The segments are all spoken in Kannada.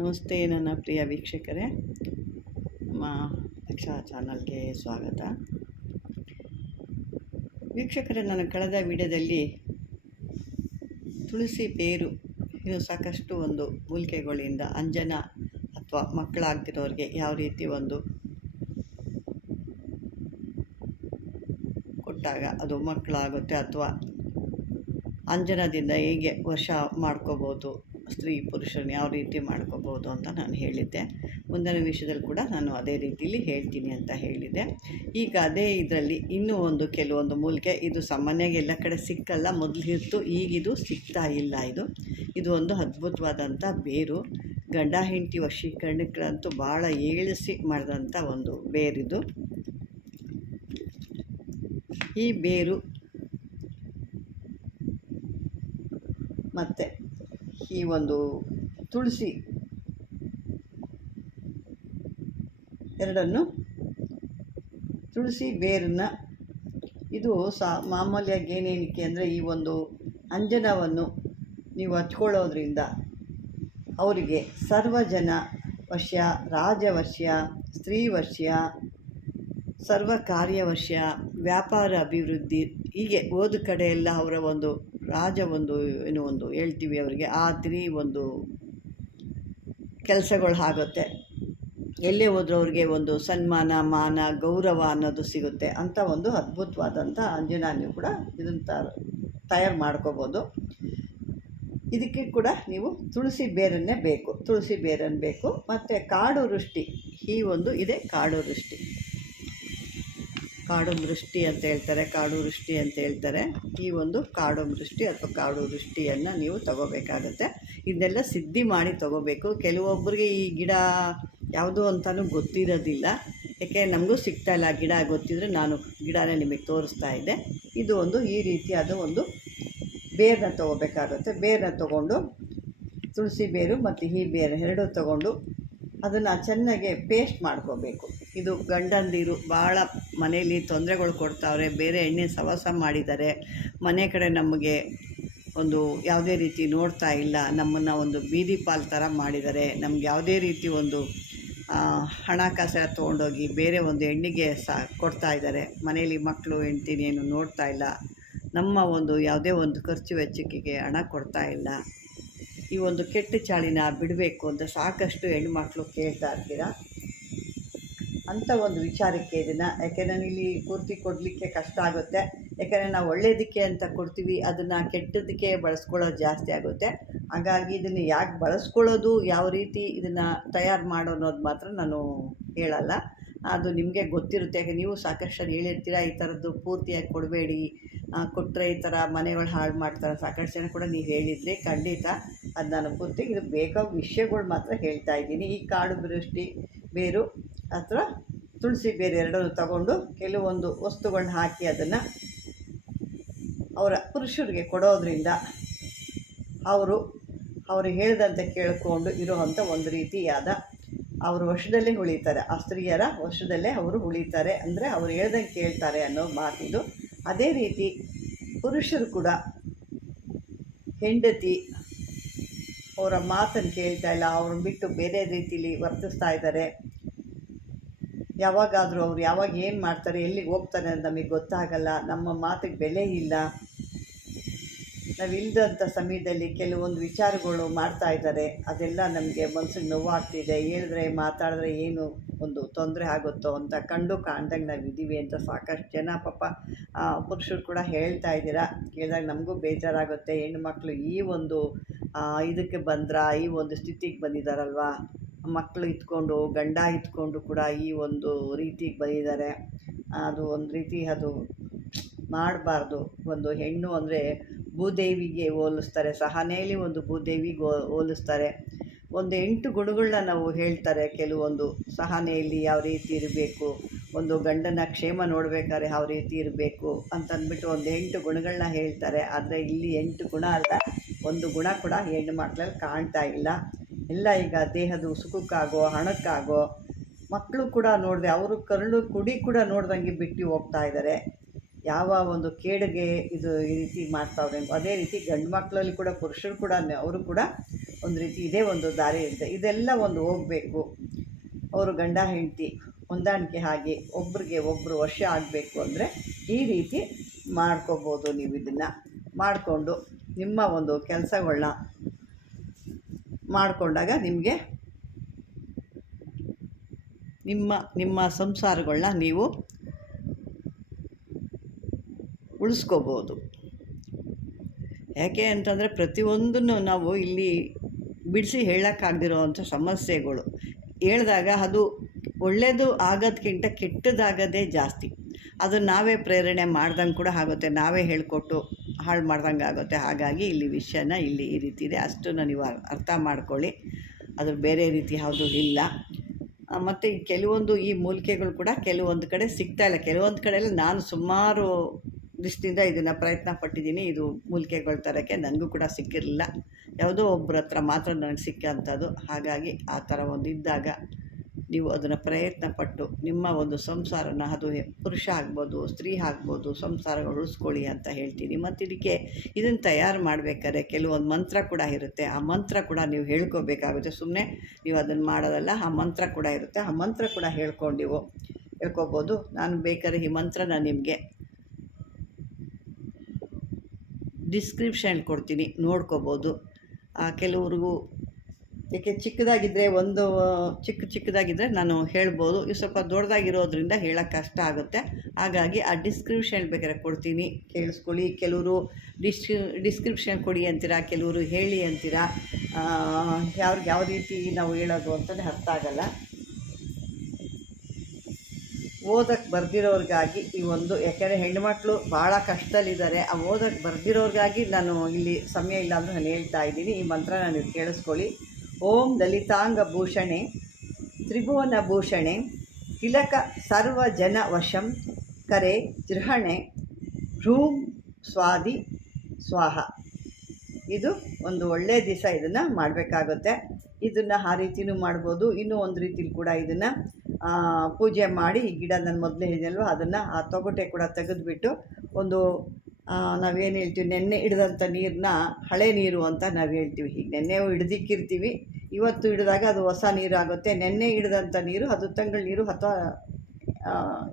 ನಮಸ್ತೆ ನನ್ನ ಪ್ರಿಯ ವೀಕ್ಷಕರೇ, ನಮ್ಮ ರಕ್ಷಾ ಚಾನಲ್ಗೆ ಸ್ವಾಗತ. ವೀಕ್ಷಕರೇ, ನಾನು ಕಳೆದ ವಿಡಿಯೋದಲ್ಲಿ ತುಳಸಿ ಬೇರು ಇನ್ನು ಸಾಕಷ್ಟು ಒಂದು ಮೂಲಿಕೆಗಳಿಂದ ಅಂಜನ ಅಥವಾ ಮಕ್ಕಳಾಗ್ತಿರೋರಿಗೆ ಯಾವ ರೀತಿ ಒಂದು ಕೊಟ್ಟಾಗ ಅದು ಮಕ್ಕಳಾಗುತ್ತೆ ಅಥವಾ ಅಂಜನದಿಂದ ಹೇಗೆ ವಶ ಮಾಡ್ಕೋಬೋದು, ಸ್ತ್ರೀ ಪುರುಷರನ್ನ ಯಾವ ರೀತಿ ಮಾಡ್ಕೋಬೋದು ಅಂತ ನಾನು ಹೇಳಿದ್ದೆ. ಮುಂದಿನ ವಿಷಯದಲ್ಲಿ ಕೂಡ ನಾನು ಅದೇ ರೀತಿಯಲ್ಲಿ ಹೇಳ್ತೀನಿ ಅಂತ ಹೇಳಿದ್ದೆ. ಈಗ ಅದೇ ಇದರಲ್ಲಿ ಇನ್ನೂ ಕೆಲವೊಂದು ಮೂಲಿಕೆ, ಇದು ಸಾಮಾನ್ಯವಾಗಿ ಎಲ್ಲ ಕಡೆ ಸಿಕ್ಕಲ್ಲ, ಮೊದಲು ಇತ್ತು, ಈಗಿದು ಸಿಗ್ತಾ ಇಲ್ಲ. ಇದು ಒಂದು ಅದ್ಭುತವಾದಂಥ ಬೇರು. ಗಂಡ ಹೆಂಡತಿ ವಶೀಕರಣಕ್ಕಂತೂ ಭಾಳ ಏಳಿಸಿ ಮಾಡಿದಂಥ ಒಂದು ಬೇರಿದು. ಈ ಬೇರು ಮತ್ತು ಈ ಒಂದು ತುಳಸಿ ಎರಡನ್ನು, ತುಳಸಿ ಬೇರನ್ನು ಇದು ಮಾಮೂಲಿಯಾಗಿ ಏನೇನಕ್ಕೆ ಅಂದರೆ ಈ ಒಂದು ಅಂಜನವನ್ನು ನೀವು ಹಚ್ಕೊಳ್ಳೋದ್ರಿಂದ ಅವರಿಗೆ ಸರ್ವಜನ ವಶ್ಯ, ರಾಜವಶ್ಯ, ಸ್ತ್ರೀವಶ್ಯ, ಸರ್ವ ಕಾರ್ಯವಶ್ಯ, ವ್ಯಾಪಾರ ಅಭಿವೃದ್ಧಿ, ಹೀಗೆ ಹೋದ ಕಡೆ ಎಲ್ಲ ಅವರ ಒಂದು ಹೇಳ್ತೀವಿ ಅವರಿಗೆ ಆ ಒಂದು ಕೆಲಸಗಳು ಆಗುತ್ತೆ. ಎಲ್ಲೇ ಹೋದರೂ ಅವ್ರಿಗೆ ಒಂದು ಸನ್ಮಾನ, ಮಾನ, ಗೌರವ ಅನ್ನೋದು ಸಿಗುತ್ತೆ ಅಂತ ಒಂದು ಅದ್ಭುತವಾದಂಥ ಅಂಜನ ನೀವು ಕೂಡ ಇದನ್ನು ತಯಾರು ಮಾಡ್ಕೋಬೋದು. ಇದಕ್ಕೆ ಕೂಡ ನೀವು ತುಳಸಿ ಬೇರನ್ನೇ ಬೇಕು, ಮತ್ತು ಕಾಡು ವೃಷ್ಟಿ, ಇದೆ ಕಾಡು ವೃಷ್ಟಿ, ಕಾಡು ವೃಷ್ಟಿ ಅಂತ ಹೇಳ್ತಾರೆ. ಈ ಒಂದು ಕಾಡು ವೃಷ್ಟಿ ಅಥವಾ ಕಾಡು ವೃಷ್ಟಿಯನ್ನು ನೀವು ತಗೋಬೇಕಾಗತ್ತೆ. ಇದನ್ನೆಲ್ಲ ಸಿದ್ಧಿ ಮಾಡಿ ತಗೋಬೇಕು. ಕೆಲವೊಬ್ಬರಿಗೆ ಈ ಗಿಡ ಯಾವುದು ಅಂತಲೂ ಗೊತ್ತಿರೋದಿಲ್ಲ, ಯಾಕೆ ನಮಗೂ ಸಿಗ್ತಾಯಿಲ್ಲ ಗಿಡ. ಗೊತ್ತಿದ್ದರೆ ನಾನು ಗಿಡನೇ ನಿಮಗೆ ತೋರಿಸ್ತಾ ಇದ್ದೆ. ಇದು ಈ ರೀತಿಯಾದ ಒಂದು ಬೇರನ್ನ ತೊಗೋಬೇಕಾಗುತ್ತೆ. ಬೇರನ್ನ ತೊಗೊಂಡು, ತುಳಸಿ ಬೇರು ಮತ್ತು ಈ ಬೇರು ಎರಡೂ ತೊಗೊಂಡು ಅದನ್ನು ಚೆನ್ನಾಗಿ ಪೇಸ್ಟ್ ಮಾಡ್ಕೋಬೇಕು. ಇದು ಗಂಡಂದಿರು ಭಾಳ ಮನೆಯಲ್ಲಿ ತೊಂದರೆಗಳು ಕೊಡ್ತಾವ್ರೆ, ಬೇರೆ ಎಣ್ಣೆ ಸವಾಸ ಮಾಡಿದ್ದಾರೆ, ಮನೆ ಕಡೆ ನಮಗೆ ಒಂದು ಯಾವುದೇ ರೀತಿ ನೋಡ್ತಾ ಇಲ್ಲ, ನಮ್ಮನ್ನು ಒಂದು ಬೀದಿ ಪಾಲ್ ಥರ ಮಾಡಿದ್ದಾರೆ, ನಮ್ಗೆ ಯಾವುದೇ ರೀತಿ ಒಂದು ಹಣಕಾಸು ತೊಗೊಂಡೋಗಿ ಬೇರೆ ಒಂದು ಹೆಣ್ಣಿಗೆ ಕೊಡ್ತಾ ಇದ್ದಾರೆ, ಮನೆಯಲ್ಲಿ ಮಕ್ಕಳು ಹೆಂಡ್ತಿನ ಏನು ನೋಡ್ತಾ ಇಲ್ಲ, ನಮ್ಮ ಒಂದು ಯಾವುದೇ ಒಂದು ಖರ್ಚು ವೆಚ್ಚಕ್ಕೆ ಹಣ ಕೊಡ್ತಾ ಇಲ್ಲ, ಈ ಒಂದು ಕೆಟ್ಟ ಚಾಳಿನ ಬಿಡಬೇಕು ಅಂತ ಸಾಕಷ್ಟು ಹೆಣ್ಮಕ್ಳು ಕೇಳ್ತಾ ಇರ್ತೀರ. ಅಂಥ ಒಂದು ವಿಚಾರಕ್ಕೆ ಇದನ್ನು, ಯಾಕೆಂದರೆ ಇಲ್ಲಿ ಪೂರ್ತಿ ಕೊಡಲಿಕ್ಕೆ ಕಷ್ಟ ಆಗುತ್ತೆ. ಯಾಕೆಂದರೆ ನಾವು ಒಳ್ಳೆಯದಕ್ಕೆ ಅಂತ ಕೊಡ್ತೀವಿ, ಅದನ್ನು ಕೆಟ್ಟದಕ್ಕೆ ಬಳಸ್ಕೊಳ್ಳೋದು ಜಾಸ್ತಿ ಆಗುತ್ತೆ. ಹಾಗಾಗಿ ಇದನ್ನು ಯಾಕೆ ಬಳಸ್ಕೊಳ್ಳೋದು, ಯಾವ ರೀತಿ ಇದನ್ನು ತಯಾರು ಮಾಡೋ ಅನ್ನೋದು ಮಾತ್ರ ನಾನು ಹೇಳಲ್ಲ, ಅದು ನಿಮಗೆ ಗೊತ್ತಿರುತ್ತೆ. ಯಾಕೆ ನೀವು ಸಾಕಷ್ಟು ಹೇಳಿರ್ತೀರ, ಈ ಥರದ್ದು ಪೂರ್ತಿಯಾಗಿ ಕೊಡಬೇಡಿ, ಕೊಟ್ಟರೆ ಈ ಥರ ಮನೆಗಳು ಹಾಳು ಮಾಡ್ತಾರೆ, ಸಾಕಷ್ಟು ಜನ ಕೂಡ ನೀವು ಹೇಳಿದ್ರಿ. ಖಂಡಿತ ಅದು ನಾನು ಪೂರ್ತಿ ಇದು ಬೇಕಾದ ವಿಷಯಗಳು ಮಾತ್ರ ಹೇಳ್ತಾ ಇದ್ದೀನಿ. ಈ ಕಾಡು ವೃಷ್ಟಿ ಬೇರು ಅಥವಾ ತುಳಸಿ ಬೇರು ಎರಡನ್ನೂ ತಗೊಂಡು ಕೆಲವೊಂದು ವಸ್ತುಗಳನ್ನ ಹಾಕಿ ಅದನ್ನು ಅವರ ಪುರುಷರಿಗೆ ಕೊಡೋದ್ರಿಂದ ಅವರು ಹೇಳಿದಂತೆ ಕೇಳಿಕೊಂಡು ಇರೋವಂಥ ಒಂದು ರೀತಿಯಾದ ಅವ್ರ ವಶದಲ್ಲೇ ಉಳಿತಾರೆ, ಆ ಸ್ತ್ರೀಯರ ವಶದಲ್ಲೇ ಅವರು ಉಳಿತಾರೆ. ಅಂದರೆ ಅವ್ರು ಹೇಳ್ದಂಗೆ ಕೇಳ್ತಾರೆ ಅನ್ನೋ ಮಾತಿದು. ಅದೇ ರೀತಿ ಪುರುಷರು ಕೂಡ ಹೆಂಡತಿ ಅವರ ಮಾತನ್ನು ಕೇಳ್ತಾ ಇಲ್ಲ, ಅವ್ರನ್ನ ಬಿಟ್ಟು ಬೇರೆ ರೀತಿಲಿ ವರ್ತಿಸ್ತಾ ಇದ್ದಾರೆ, ಯಾವಾಗಾದರೂ ಅವ್ರು ಯಾವಾಗ ಏನು ಮಾಡ್ತಾರೆ, ಎಲ್ಲಿಗೆ ಹೋಗ್ತಾರೆ ಅಂತ ನಮಗೆ ಗೊತ್ತಾಗಲ್ಲ, ನಮ್ಮ ಮಾತಿಗೆ ಬೆಲೆ ಇಲ್ಲ, ನಾವು ಇಲ್ಲದಂಥ ಸಮಯದಲ್ಲಿ ಕೆಲವೊಂದು ವಿಚಾರಗಳು ಮಾಡ್ತಾ ಇದ್ದಾರೆ, ಅದೆಲ್ಲ ನಮಗೆ ಮನಸ್ಸಿಗೆ ನೋವಾಗ್ತಿದೆ, ಹೇಳಿದ್ರೆ ಮಾತಾಡಿದ್ರೆ ಏನು ಒಂದು ತೊಂದರೆ ಆಗುತ್ತೋ ಅಂತ ಕಂಡು ಕಾಣ್ದಂಗೆ ನಾವು ಇದ್ದೀವಿ ಅಂತ ಸಾಕಷ್ಟು ಜನ ಪಾಪ ಪುರುಷರು ಕೂಡ ಹೇಳ್ತಾ ಇದ್ದೀರಾ. ಕೇಳಿದಾಗ ನಮಗೂ ಬೇಜಾರಾಗುತ್ತೆ. ಹೆಣ್ಣುಮಕ್ಳು ಈ ಒಂದು ಇದಕ್ಕೆ ಈ ಒಂದು ಸ್ಥಿತಿಗೆ ಬಂದಿದ್ದಾರಲ್ವ, ಮಕ್ಕಳು ಇಟ್ಕೊಂಡು ಗಂಡ ಇಟ್ಕೊಂಡು ಕೂಡ ಈ ಒಂದು ರೀತಿಗೆ ಬಂದಿದ್ದಾರೆ. ಅದು ಒಂದು ರೀತಿ ಅದು ಮಾಡಬಾರ್ದು. ಒಂದು ಹೆಣ್ಣು ಅಂದರೆ ಭೂದೇವಿಗೆ ಹೋಲಿಸ್ತಾರೆ, ಸಹನೆಯಲ್ಲಿ ಒಂದು ಭೂದೇವಿಗೆ ಹೋಲಿಸ್ತಾರೆ. ಒಂದು 8 ಗುಣಗಳನ್ನ ನಾವು ಹೇಳ್ತಾರೆ. ಕೆಲವೊಂದು ಸಹನೆಯಲ್ಲಿ ಯಾವ ರೀತಿ ಇರಬೇಕು, ಒಂದು ಗಂಡನ ಕ್ಷೇಮ ನೋಡಬೇಕಾದ್ರೆ ಯಾವ ರೀತಿ ಇರಬೇಕು ಅಂತಂದ್ಬಿಟ್ಟು ಒಂದು 8 ಗುಣಗಳನ್ನ ಹೇಳ್ತಾರೆ. ಆದರೆ ಇಲ್ಲಿ 8 ಗುಣ ಅಲ್ಲ, ಒಂದು ಗುಣ ಕೂಡ ಹೆಣ್ಣು ಮಕ್ಕಳಲ್ಲಿ ಕಾಣ್ತಾ ಇಲ್ಲ. ಎಲ್ಲ ಈಗ ದೇಹದ ಸುಖಕ್ಕಾಗೋ ಹಣಕ್ಕಾಗೋ, ಮಕ್ಕಳು ಕೂಡ ನೋಡಿದೆ ಅವರು ಕರುಳು ಕುಡಿ ಕೂಡ ನೋಡ್ದಂಗೆ ಬಿಟ್ಟು ಹೋಗ್ತಾ ಇದ್ದಾರೆ. ಯಾವ ಒಂದು ಕೇಡಿಗೆ ಇದು ಈ ರೀತಿ ಮಾಡ್ತಾವ್ರೆ. ಅದೇ ರೀತಿ ಗಂಡು ಮಕ್ಕಳಲ್ಲಿ ಕೂಡ ಪುರುಷರು ಕೂಡ ಅವರು ಕೂಡ ಒಂದು ರೀತಿ ಇದೇ ಒಂದು ದಾರಿ ಇರುತ್ತೆ. ಇದೆಲ್ಲ ಒಂದು ಹೋಗಬೇಕು. ಅವರು ಗಂಡ ಹೆಂಡತಿ ಹೊಂದಾಣಿಕೆ ಆಗಿ ಒಬ್ರಿಗೆ ಒಬ್ಬರು ವಶ ಆಗಬೇಕು ಅಂದರೆ ಈ ರೀತಿ ಮಾಡ್ಕೋಬೋದು. ನೀವು ಇದನ್ನು ಮಾಡಿಕೊಂಡು ನಿಮ್ಮ ಒಂದು ಕೆಲಸಗಳನ್ನ ಮಾಡಿಕೊಂಡಾಗ ನಿಮಗೆ ನಿಮ್ಮ ಸಂಸಾರಗಳನ್ನ ನೀವು ಉಳಿಸ್ಕೋಬೋದು. ಯಾಕೆ ಅಂತಂದರೆ ಪ್ರತಿಯೊಂದನ್ನು ನಾವು ಇಲ್ಲಿ ಬಿಡಿಸಿ ಹೇಳೋಕ್ಕಾಗದಿರೋ ಅಂಥ ಸಮಸ್ಯೆಗಳು ಹೇಳಿದಾಗ ಅದು ಒಳ್ಳೆಯದು ಆಗೋದಕ್ಕಿಂತ ಕೆಟ್ಟದಾಗೋದೇ ಜಾಸ್ತಿ. ಅದನ್ನು ನಾವೇ ಪ್ರೇರಣೆ ಮಾಡ್ದಂಗೆ ಕೂಡ ಆಗುತ್ತೆ, ನಾವೇ ಹೇಳಿಕೊಟ್ಟು ಹಾಳು ಮಾಡ್ದಂಗೆ ಆಗುತ್ತೆ. ಹಾಗಾಗಿ ಇಲ್ಲಿ ವಿಷಯನ ಇಲ್ಲಿ ಈ ರೀತಿ ಇದೆ, ಅಷ್ಟನ್ನು ನೀವು ಅರ್ಥ ಮಾಡ್ಕೊಳ್ಳಿ. ಅದ್ರ ಬೇರೆ ರೀತಿ ಯಾವುದೂ ಇಲ್ಲ. ಮತ್ತು ಕೆಲವೊಂದು ಈ ಮೂಲಿಕೆಗಳು ಕೂಡ ಕೆಲವೊಂದು ಕಡೆ ಸಿಗ್ತಾಯಿಲ್ಲ. ಕೆಲವೊಂದು ಕಡೆಯಲ್ಲಿ ನಾನು ಸುಮಾರು ದಿವಸದಿಂದ ಇದನ್ನು ಪ್ರಯತ್ನ ಪಟ್ಟಿದ್ದೀನಿ. ಇದು ಮೂಲಿಕೆಗಳು ತರೋಕ್ಕೆ ನನಗೂ ಕೂಡ ಸಿಕ್ಕಿರಲಿಲ್ಲ. ಯಾವುದೋ ಒಬ್ಬರ ಹತ್ರ ಮಾತ್ರ ನನಗೆ ಸಿಕ್ಕಂಥದ್ದು. ಹಾಗಾಗಿ ಆ ಥರ ಒಂದು ಇದ್ದಾಗ ನೀವು ಅದನ್ನು ಪ್ರಯತ್ನ ಪಟ್ಟು ನಿಮ್ಮ ಒಂದು ಸಂಸಾರನ, ಅದು ಪುರುಷ ಆಗ್ಬೋದು ಸ್ತ್ರೀ ಆಗ್ಬೋದು, ಸಂಸಾರಗಳು ಉಳಿಸ್ಕೊಳ್ಳಿ ಅಂತ ಹೇಳ್ತೀನಿ. ಮತ್ತು ಇದನ್ನು ತಯಾರು ಮಾಡಬೇಕಾದ್ರೆ ಕೆಲವೊಂದು ಮಂತ್ರ ಕೂಡ ಇರುತ್ತೆ. ಆ ಮಂತ್ರ ಕೂಡ ನೀವು ಹೇಳ್ಕೋಬೇಕಾಗುತ್ತೆ. ಸುಮ್ಮನೆ ನೀವು ಅದನ್ನು ಮಾಡೋದಲ್ಲ, ಆ ಮಂತ್ರ ಕೂಡ ಇರುತ್ತೆ. ಆ ಮಂತ್ರ ಕೂಡ ಹೇಳ್ಕೊಬೋದು. ನಾನು ಬೇಕಾದ್ರೆ ಈ ಮಂತ್ರನ ನಿಮಗೆ ಡಿಸ್ಕ್ರಿಪ್ಷನ್ ಕೊಡ್ತೀನಿ, ನೋಡ್ಕೋಬೋದು. ಕೆಲವ್ರಿಗೂ ಏಕೆ ಚಿಕ್ಕದಾಗಿದ್ದರೆ ಚಿಕ್ಕದಾಗಿದ್ದರೆ ನಾನು ಹೇಳ್ಬೋದು. ಇದು ಸ್ವಲ್ಪ ದೊಡ್ಡದಾಗಿರೋದ್ರಿಂದ ಹೇಳೋಕ್ಕೆ ಕಷ್ಟ ಆಗುತ್ತೆ. ಹಾಗಾಗಿ ಆ ಡಿಸ್ಕ್ರಿಪ್ಷನ್ ಬೇಕಾದ್ರೆ ಕೊಡ್ತೀನಿ, ಕೇಳಿಸ್ಕೊಳ್ಳಿ. ಕೆಲವರು ಡಿಸ್ಕ್ರಿಪ್ಷನ್ ಕೊಡಿ ಅಂತೀರಾ, ಕೆಲವರು ಹೇಳಿ ಅಂತೀರಾ. ಯಾವ ರೀತಿ ನಾವು ಹೇಳೋದು ಅಂತಲೇ ಅರ್ಥ ಆಗಲ್ಲ. ಓದಕ್ಕೆ ಬರ್ದಿರೋರಿಗಾಗಿ ಈ ಒಂದು, ಯಾಕೆಂದರೆ ಹೆಣ್ಣುಮಕ್ಳು ಭಾಳ ಕಷ್ಟದಲ್ಲಿದ್ದಾರೆ. ಆ ಓದಕ್ಕೆ ಬರ್ದಿರೋರಿಗಾಗಿ ನಾನು ಇಲ್ಲಿ ಸಮಯ ಇಲ್ಲ ಅಂದರೂ ನಾನು ಹೇಳ್ತಾ ಇದ್ದೀನಿ. ಈ ಮಂತ್ರನ ನೀವು ಕೇಳಿಸ್ಕೊಳ್ಳಿ. ಓಂ ಲಲಿತಾಂಗ ಭೂಷಣೆ ತ್ರಿಭುವನ ಭೂಷಣೆ ತಿಲಕ ಸರ್ವಜನ ವಶಂ ಕರೆ ಜೃಹಣೆ ಭ್ರೂಂ ಸ್ವಾದಿ ಸ್ವಾಹ. ಇದು ಒಂದು ಒಳ್ಳೆಯ ದಿವಸ ಇದನ್ನು ಮಾಡಬೇಕಾಗುತ್ತೆ. ಇದನ್ನು ಆ ರೀತಿಯೂ ಮಾಡ್ಬೋದು. ಇನ್ನೂ ಒಂದು ರೀತಿಲಿ ಕೂಡ ಇದನ್ನು ಪೂಜೆ ಮಾಡಿ, ಈ ಗಿಡ ನಾನು ಮೊದಲೇ ಹೇಳಿದೆಯಲ್ವ, ಅದನ್ನು ಆ ತೊಗಟೆ ಕೂಡ ತೆಗೆದುಬಿಟ್ಟು ಒಂದು ನಾವೇನು ಹೇಳ್ತೀವಿ, ನೆನ್ನೆ ಹಿಡ್ದಂಥ ನೀರನ್ನ ಹಳೆ ನೀರು ಅಂತ ನಾವು ಹೇಳ್ತೀವಿ. ಈಗ ನೆನ್ನೆ ಹಿಡ್ದಿಕ್ಕಿರ್ತೀವಿ, ಇವತ್ತು ಹಿಡಿದಾಗ ಅದು ಹೊಸ ನೀರು ಆಗುತ್ತೆ. ನೆನ್ನೆ ಹಿಡ್ದಂಥ ನೀರು ಅದು ತಂಗಳ ನೀರು ಅಥವಾ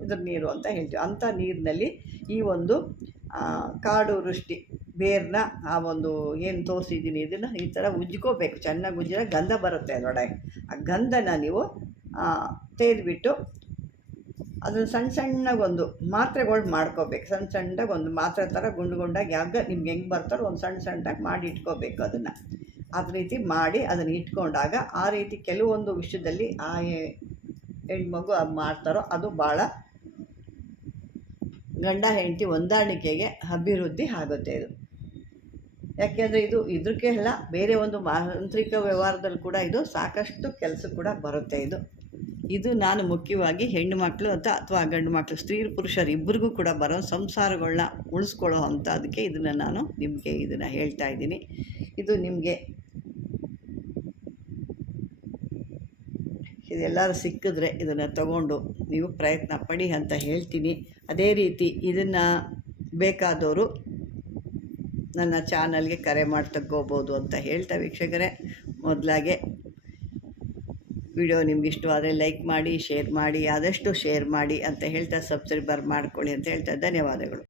ಇದ್ರ ನೀರು ಅಂತ ಹೇಳ್ತೀವಿ. ಅಂಥ ನೀರಿನಲ್ಲಿ ಈ ಒಂದು ಕಾಡು ವೃಷ್ಟಿ ಬೇರನ್ನ ಆ ಒಂದು ಏನು ತೋರಿಸಿದ್ದೀನಿ ಇದನ್ನು ಈ ಥರ ಉಜ್ಕೋಬೇಕು. ಚೆನ್ನಾಗಿ ಉಜ್ಜಿದ್ರೆ ಗಂಧ ಬರುತ್ತೆ ಅದರೊಳಗೆ. ಆ ಗಂಧನ ನೀವು ತೆಗೆದುಬಿಟ್ಟು ಅದನ್ನು ಸಣ್ಣಗೊಂದು ಮಾತ್ರೆಗಳು ಮಾಡ್ಕೋಬೇಕು. ಸಣ್ಣದಾಗಿ ಒಂದು ಮಾತ್ರೆ ಥರ ಗುಂಡಾಗಿ ನಿಮ್ಗೆ ಹೆಂಗೆ ಬರ್ತಾರೋ ಒಂದು ಸಣ್ಣದಾಗಿ ಮಾಡಿ ಇಟ್ಕೋಬೇಕು. ಅದನ್ನು ಅದ ರೀತಿ ಮಾಡಿ ಅದನ್ನು ಇಟ್ಕೊಂಡಾಗ ಆ ರೀತಿ ಕೆಲವೊಂದು ವಿಷಯದಲ್ಲಿ ಆ ಹೆಣ್ಮಗು ಮಾಡ್ತಾರೋ ಅದು ಭಾಳ ಗಂಡ ಹೆಂಡತಿ ಹೊಂದಾಣಿಕೆಗೆ ಅಭಿವೃದ್ಧಿ ಆಗುತ್ತೆ. ಇದು ಯಾಕೆಂದರೆ ಇದಕ್ಕೆ ಎಲ್ಲ ಬೇರೆ ಒಂದು ಮಾಂತ್ರಿಕ ವ್ಯವಹಾರದಲ್ಲಿ ಕೂಡ ಇದು ಸಾಕಷ್ಟು ಕೆಲಸ ಕೂಡ ಬರುತ್ತೆ. ಇದು ನಾನು ಮುಖ್ಯವಾಗಿ ಹೆಣ್ಣು ಮಕ್ಕಳು ಅಥವಾ ಗಂಡು ಮಕ್ಕಳು, ಸ್ತ್ರೀ ಪುರುಷರು ಇಬ್ಬರಿಗೂ ಕೂಡ ಬರೋ ಸಂಸಾರಗಳನ್ನ ಉಳಿಸ್ಕೊಳ್ಳೋ ಅಂಥ ಅದಕ್ಕೆ ಇದನ್ನು ನಾನು ನಿಮಗೆ ಇದನ್ನು ಹೇಳ್ತಾ ಇದ್ದೀನಿ. ಇದು ನಿಮಗೆ ಇದೆಲ್ಲರೂ ಸಿಕ್ಕಿದ್ರೆ ಇದನ್ನು ತಗೊಂಡು ನೀವು ಪ್ರಯತ್ನ ಪಡಿ ಅಂತ ಹೇಳ್ತೀನಿ. ಅದೇ ರೀತಿ ಇದನ್ನು ಬೇಕಾದವರು ನನ್ನ ಚಾನಲ್ಗೆ ಕರೆ ಮಾಡಿ ತಗೋಬೋದು ಅಂತ ಹೇಳ್ತಾ, ವೀಕ್ಷಕರೇ ಮೊದಲಾಗೆ ವಿಡಿಯೋ ನಿಮ್ಗೆ ಇಷ್ಟವಾದರೆ ಲೈಕ್ ಮಾಡಿ, ಶೇರ್ ಮಾಡಿ, ಆದಷ್ಟು ಶೇರ್ ಮಾಡಿ ಅಂತ ಹೇಳ್ತಾ ಸಬ್ಸ್ಕ್ರೈಬರ್ ಮಾಡ್ಕೊಳ್ಳಿ ಅಂತ ಹೇಳ್ತಾ ಧನ್ಯವಾದಗಳು.